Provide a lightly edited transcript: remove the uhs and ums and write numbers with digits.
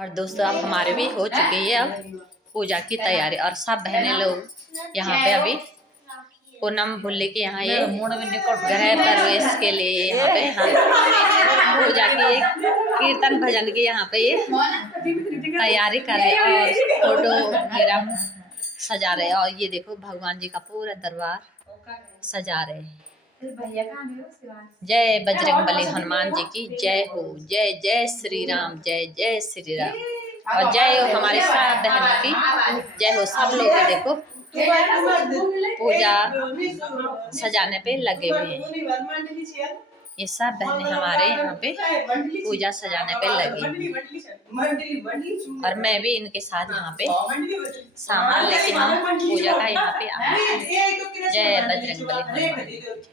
और दोस्तों अब हमारे भी हो चुकी है अब पूजा की तैयारी। और सब बहनें लोग यहाँ पे अभी पूनम भुल्ली के यहाँ ये गृह प्रवेश के लिए यहाँ पे हम पूजा की कीर्तन भजन की यहाँ पे ये तैयारी कर रहे और फोटो वगैरह सजा रहे। और ये देखो भगवान जी का पूरा दरबार सजा रहे हैं। जय बजरंगबली हनुमान जी की जय हो। जय जय श्री राम, जय जय श्री राम। और जय हो हमारी सब बहनों की जय हो। सब लोग देखो पूजा सजाने पे लगे हुए हैं। ये सब बहनें हमारे यहाँ पे पूजा सजाने पे लगी। और मैं भी इनके साथ यहाँ पे सामान लेके हम पूजा का यहाँ पे आए। जय बजरंगबली हनुमान।